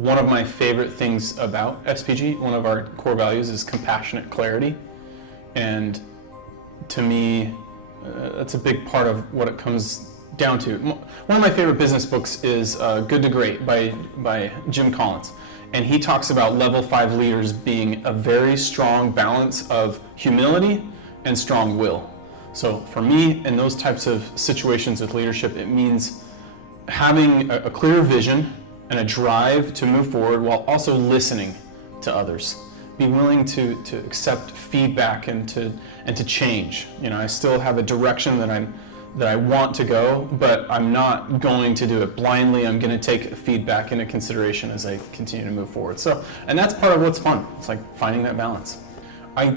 One of my favorite things about SPG, one of our core values, is compassionate clarity. And to me, that's a big part of what it comes down to. One of my favorite business books is Good to Great by Jim Collins. And he talks about level 5 leaders being a very strong balance of humility and strong will. So for me, in those types of situations with leadership, it means having a clear vision and a drive to move forward while also listening to others. Be willing to accept feedback and to change. You know, I still have a direction that I want to go, but I'm not going to do it blindly. I'm going to take feedback into consideration as I continue to move forward. So, and that's part of what's fun. It's like finding that balance. I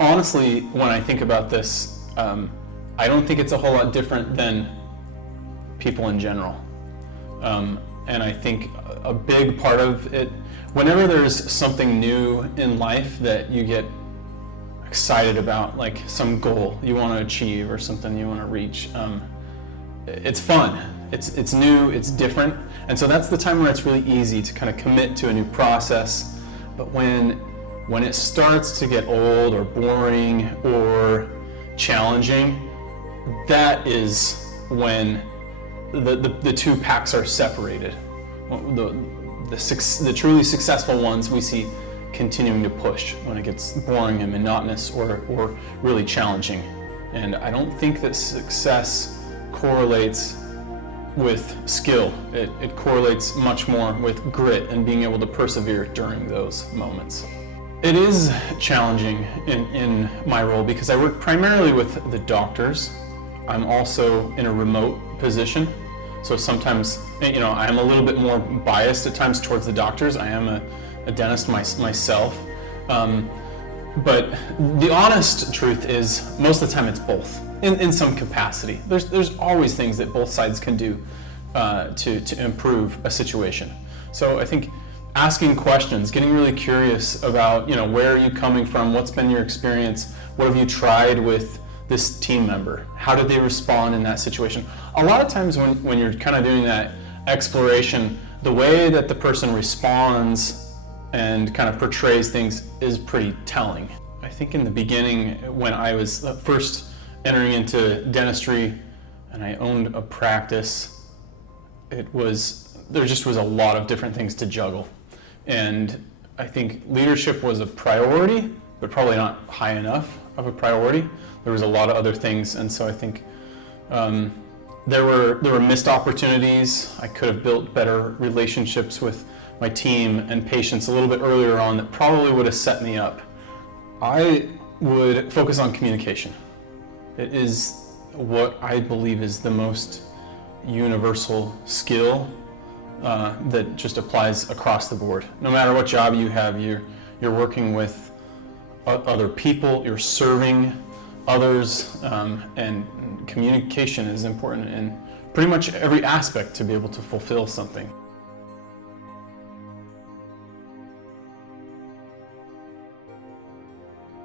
honestly, when I think about this, I don't think it's a whole lot different than people in general. And I think a big part of it, whenever there's something new in life that you get excited about, like some goal you want to achieve or something you want to reach, it's fun, it's new, it's different, and so that's the time where it's really easy to kind of commit to a new process. But when it starts to get old or boring or challenging, that is when the two packs are separated. The truly successful ones we see continuing to push when it gets boring and monotonous or really challenging. And I don't think that success correlates with skill. It correlates much more with grit and being able to persevere during those moments. It is challenging in my role because I work primarily with the doctors. I'm also in a remote position. So sometimes, you know, I'm a little bit more biased at times towards the doctors. I am a dentist myself. But the honest truth is, most of the time it's both, in some capacity. There's always things that both sides can do to improve a situation. So I think asking questions, getting really curious about, you know, where are you coming from? What's been your experience? What have you tried with this team member? How did they respond in that situation? A lot of times when you're kind of doing that exploration, the way that the person responds and kind of portrays things is pretty telling. I think in the beginning, when I was first entering into dentistry and I owned a practice, there just was a lot of different things to juggle. And I think leadership was a priority, but probably not high enough of a priority. There was a lot of other things, and so I think there were missed opportunities. I could have built better relationships with my team and patients a little bit earlier on that probably would have set me up. I would focus on communication. It is what I believe is the most universal skill that just applies across the board. No matter what job you have, you're working with other people, you're serving others, and communication is important in pretty much every aspect to be able to fulfill something.